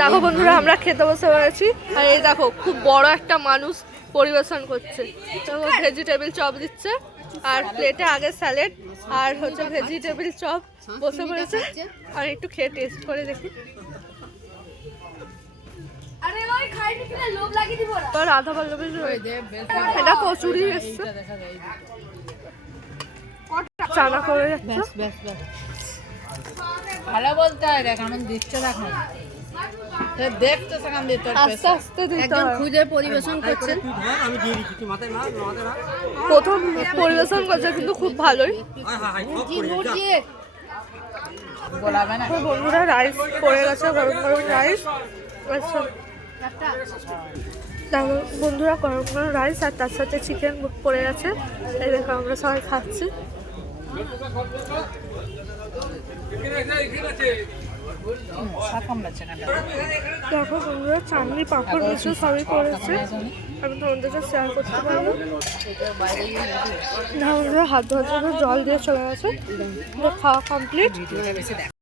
দেখো বন্ধুরা, আমরা খেতে বসে পড়েছি। আর এই দেখো, খুব বড় একটা মানুষ পরিবেশন করছে। ভেজিটেবিল চপ দিচ্ছে, আর প্লেটে আগে স্যালাড আর হচ্ছে ভেজিটেবিল চপ বসে পড়েছে। আর একটু খেয়ে টেস্ট করে দেখি। রাধা বল্লভী এটা কচুরি এসছে, চানা করে যাচ্ছে। ভালো বলতে হয়, দেখ এমন দিচ্ছে, দেখো দেখতে সেখান দিয়ে আস্তে আস্তে একদম খুঁজে পরিবেশন করছেন। প্রথম পরিবেশন করছে, কিন্তু খুব ভালোই। বন্ধুরা রাইস পড়ে গেছে, গরম গরম রাইস। আচ্ছা দেখো বন্ধুরা, গরম গরম রাইস আর তার সাথে চিকেন পড়ে গেছে। এই দেখো আমরা সবাই খাচ্ছি। দেখো বন্ধুরা, চাটনি পাঁপড় মিশে সবই পড়েছে। আমি তোমাদের সাথে শেয়ার করতে পারবো না। বন্ধুরা হাত ধোয়ার জন্য জল দিয়ে চলে গেছে, খাওয়া কমপ্লিট।